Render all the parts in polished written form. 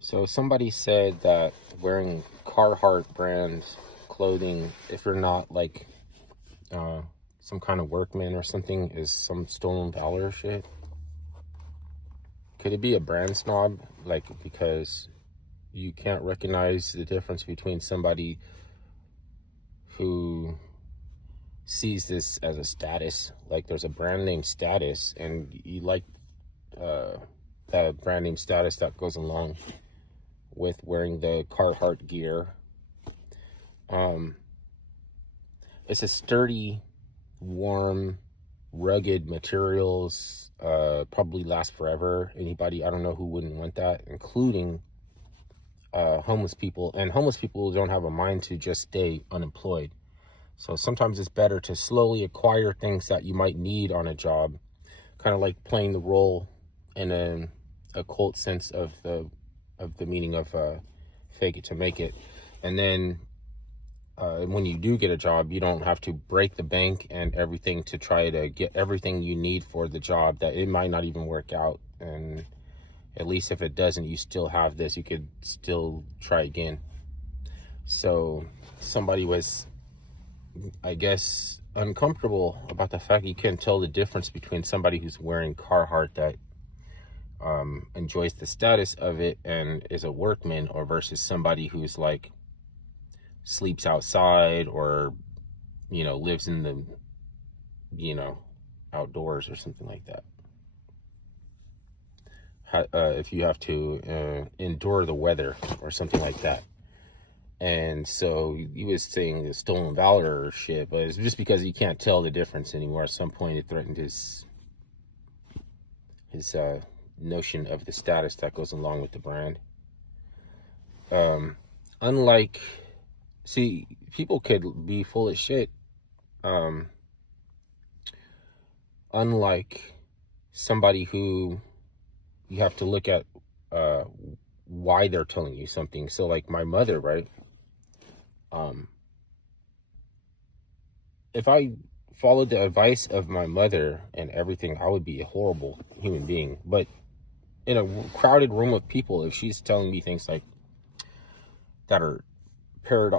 So somebody said that wearing Carhartt brand clothing, if you're not like uh, some kind of workman or something, is some stolen valor shit. Could it be a brand snob? Like, because you can't recognize the difference between somebody who sees this as a status, like there's a brand name status, and you like uh, that brand name status that goes along with wearing the Carhartt gear. Um, it's a sturdy, warm, rugged materials. Probably last forever. Anybody, I don't know who wouldn't want that, including homeless people. And homeless people don't have a mind to just stay unemployed. So sometimes it's better to slowly acquire things that you might need on a job, kind of like playing the role in an occult sense of the meaning of fake it to make it. And then when you do get a job, you don't have to break the bank and everything to try to get everything you need for the job, that it might not even work out. And at least if it doesn't, you still have this, you could still try again. So somebody was, I guess, uncomfortable about the fact you can't tell the difference between somebody who's wearing Carhartt that enjoys the status of it and is a workman, or versus somebody who's like sleeps outside, or lives in the outdoors or something like that. If you have to endure the weather or something like that. And so he was saying the stolen valor or shit, but it's just because he can't tell the difference anymore. At some point, it threatened his notion of the status that goes along with the brand. Unlike, see, people could be full of shit. Unlike somebody who you have to look at why they're telling you something. So like my mother, right? If I followed the advice of my mother and everything, I would be a horrible human being. But in a crowded room of people, if she's telling me things like that are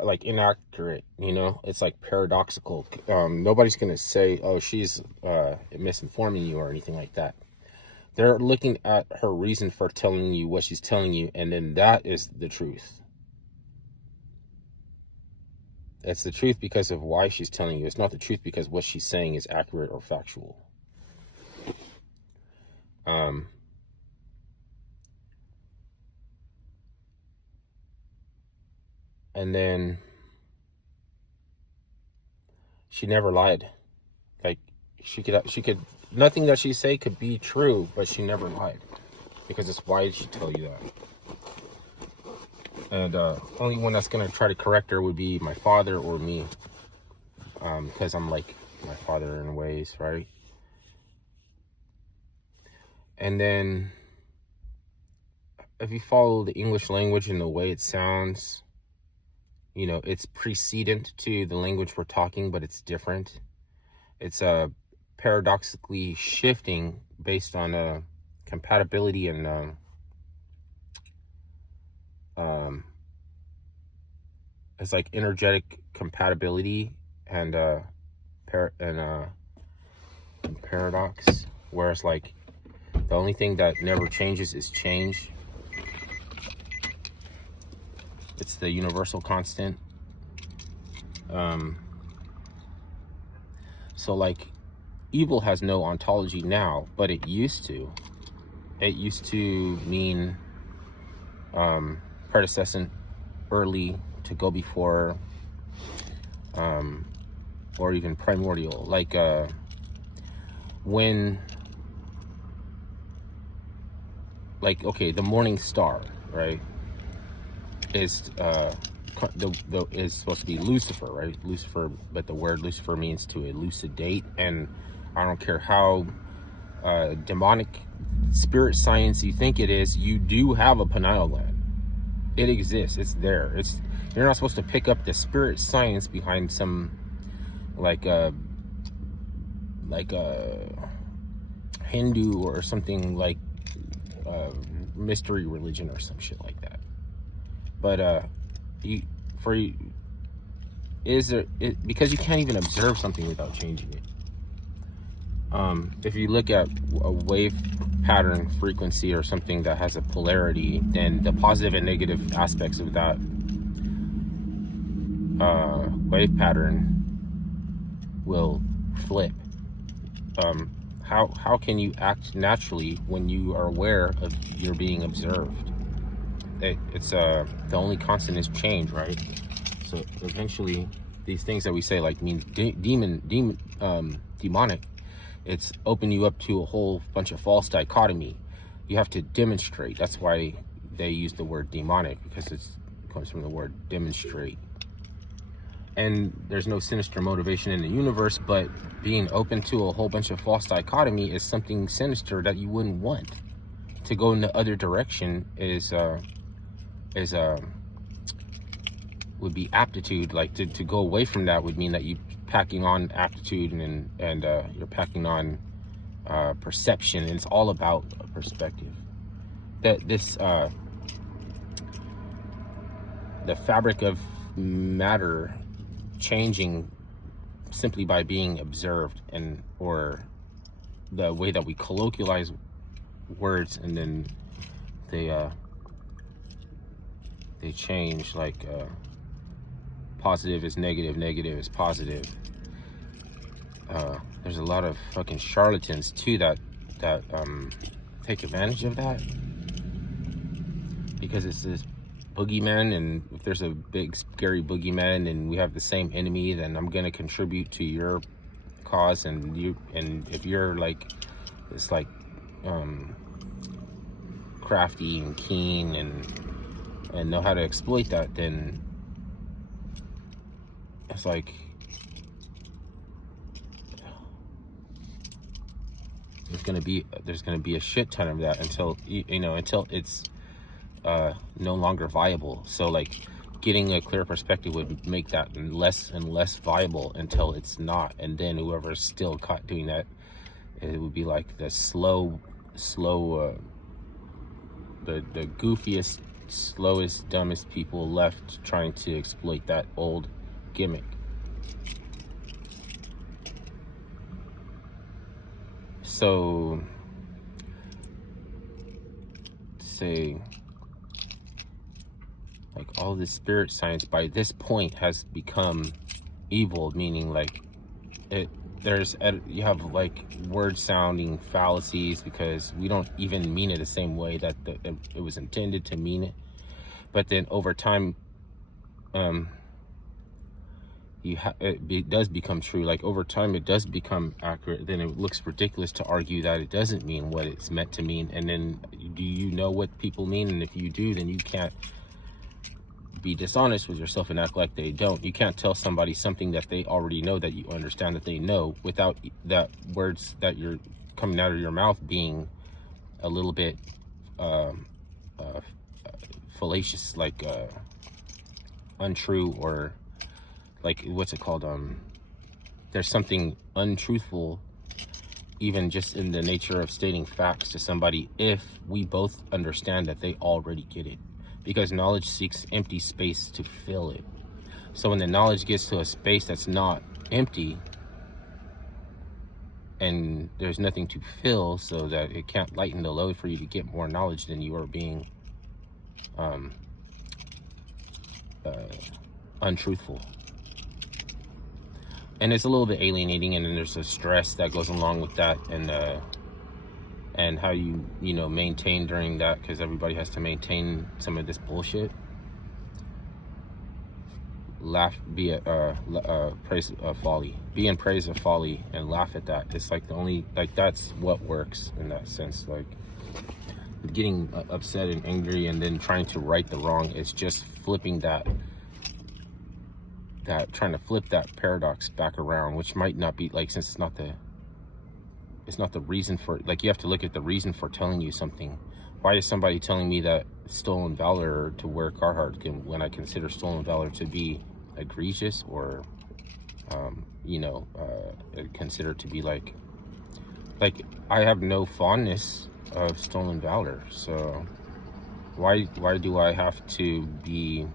like inaccurate, it's like paradoxical. Nobody's gonna say, "Oh, she's misinforming you" or anything like that. They're looking at her reason for telling you what she's telling you, and then that is the truth. It's the truth because of why she's telling you. It's not the truth because what she's saying is accurate or factual. And then she never lied. Like she could nothing that she say could be true, but she never lied, because it's why did she tell you that? And only one that's gonna try to correct her would be my father or me, because I'm like my father in ways, right? And then if you follow the English language and the way it sounds, it's precedent to the language we're talking, but it's different. It's paradoxically shifting based on compatibility and it's like energetic compatibility and paradox, whereas like the only thing that never changes is change. It's the universal constant. So like evil has no ontology now, but it used to. It used to mean predecessor, early, to go before, or even primordial. Like when, like, okay, the morning star, right, is is supposed to be Lucifer, right? Lucifer, but the word Lucifer means to elucidate, and I don't care how demonic spirit science you think it is, you do have a pineal gland. It exists. It's there. You're not supposed to pick up the spirit science behind some like a Hindu or something like mystery religion or some shit like that. But because you can't even observe something without changing it. If you look at a wave pattern frequency or something that has a polarity, then the positive and negative aspects of that wave pattern will flip. How can you act naturally when you are aware of you're being observed? It's the only constant is change, right? So eventually, these things that we say like demonic, it's open you up to a whole bunch of false dichotomy. You have to demonstrate. That's why they use the word demonic, because it comes from the word demonstrate. And there's no sinister motivation in the universe, but being open to a whole bunch of false dichotomy is something sinister that you wouldn't want. To go in the other direction would be aptitude. Like to go away from that would mean that you packing on aptitude and you're packing on perception, and it's all about perspective. That this the fabric of matter changing simply by being observed, and or the way that we colloquialize words, and then they change, like positive is negative, negative is positive. There's a lot of fucking charlatans too that take advantage of that, because it's this boogeyman, and if there's a big scary boogeyman and we have the same enemy, then I'm gonna contribute to your cause, and if you're like it's like crafty and keen and know how to exploit that, then it's like there's gonna be a shit ton of that until until it's no longer viable. So like getting a clear perspective would make that less and less viable until it's not, and then whoever's still caught doing that, it would be like the slow the goofiest, slowest, dumbest people left trying to exploit that old gimmick. So say like all this spirit science by this point has become evil, meaning like you have like word sounding fallacies, because we don't even mean it the same way that it was intended to mean it. But then over time it does become true. Like over time it does become accurate. Then it looks ridiculous to argue that it doesn't mean what it's meant to mean. And then do you know what people mean? And if you do, then you can't be dishonest with yourself and act like they don't. You can't tell somebody something that they already know, that you understand that they know, without that words that you're coming out of your mouth being a little bit fallacious, like untrue, or like what's it called, there's something untruthful even just in the nature of stating facts to somebody, if we both understand that they already get it. Because knowledge seeks empty space to fill it. So when the knowledge gets to a space that's not empty, and there's nothing to fill, so that it can't lighten the load for you to get more knowledge, then you are being untruthful. And it's a little bit alienating, and then there's a stress that goes along with that, and how you maintain during that, because everybody has to maintain some of this bullshit. Praise of folly. Be in praise of folly and laugh at that. It's like that's what works in that sense. Like getting upset and angry and then trying to right the wrong is just flipping trying to flip that paradox back around, which might not be, like, since it's not the reason for, like, you have to look at the reason for telling you something. Why is somebody telling me that stolen valor to wear Carhartt when I consider stolen valor to be egregious, or considered to be like I have no fondness of stolen valor, so Why do I have to be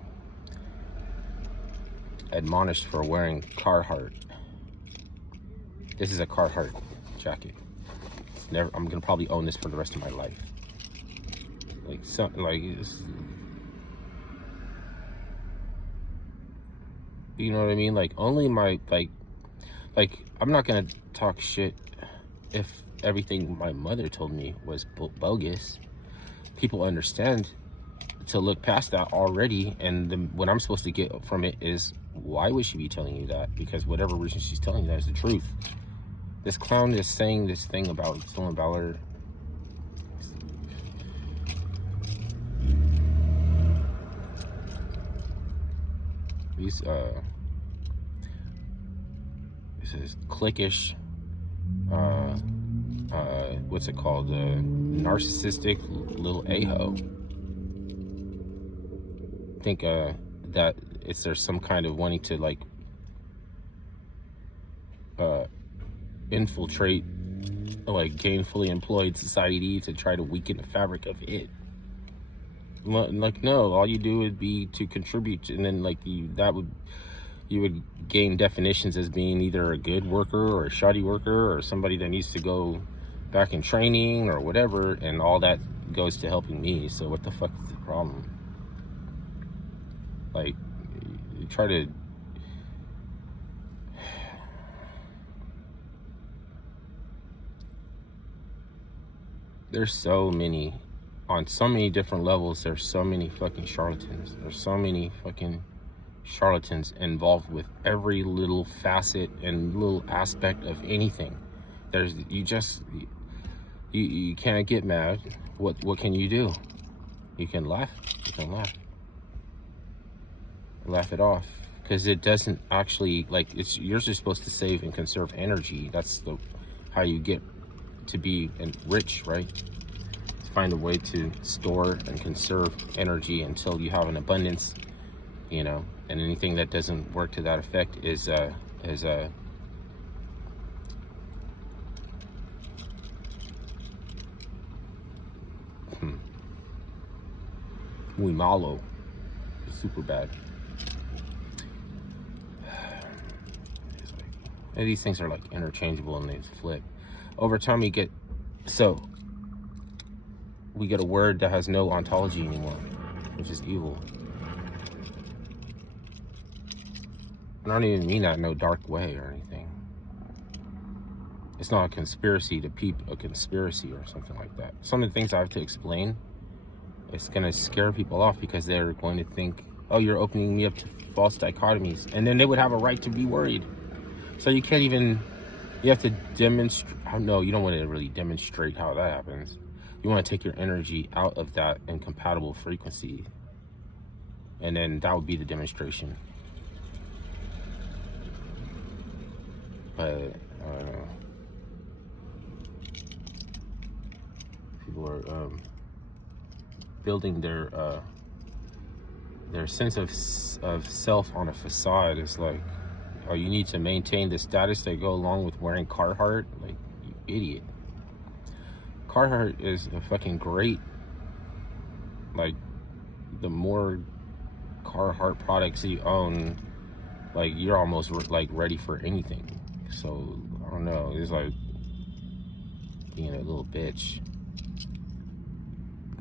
admonished for wearing Carhartt? This is a Carhartt jacket. I'm gonna probably own this for the rest of my life. Like something like this, you know what I mean? Like only my like I'm not gonna talk shit if everything my mother told me was bogus. People understand to look past that already, and what I'm supposed to get from it is, why would she be telling you that? Because whatever reason she's telling you that is the truth. This clown is saying this thing about stolen valor. These this is cliquish, what's it called, narcissistic little a-hole. Think that there's some kind of wanting to like infiltrate like gainfully employed society to try to weaken the fabric of it. Like, no, all you do would be to contribute, and then like you would gain definitions as being either a good worker or a shoddy worker or somebody that needs to go back in training or whatever, and all that goes to helping me. So what the fuck is the problem? Like, you try to there's so many, on so many different levels, there's so many fucking charlatans. There's so many fucking charlatans involved with every little facet and little aspect of anything. There's, you can't get mad. What can you do? You can laugh. You can laugh it off, because it doesn't actually, like, you're just supposed to save and conserve energy. That's how you get to be rich, right? Find a way to store and conserve energy until you have an abundance, you know. And anything that doesn't work to that effect is muy malo. It's super bad. And these things are like interchangeable and they flip. Over time we get a word that has no ontology anymore, which is evil. I don't even mean that in no dark way or anything. It's not a conspiracy to peep a conspiracy or something like that. Some of the things I have to explain, it's gonna scare people off, because they're going to think, oh, you're opening me up to false dichotomies, and then they would have a right to be worried. So you can't even, you have to demonstrate. No, you don't want to really demonstrate how that happens. You want to take your energy out of that incompatible frequency, and then that would be the demonstration. But I don't know. People are building their sense of self on a facade. It's like, oh, you need to maintain the status that go along with wearing Carhartt? Like, you idiot. Carhartt is a fucking great, like, the more Carhartt products you own, like, you're almost like ready for anything. So I don't know, it's like being a little bitch.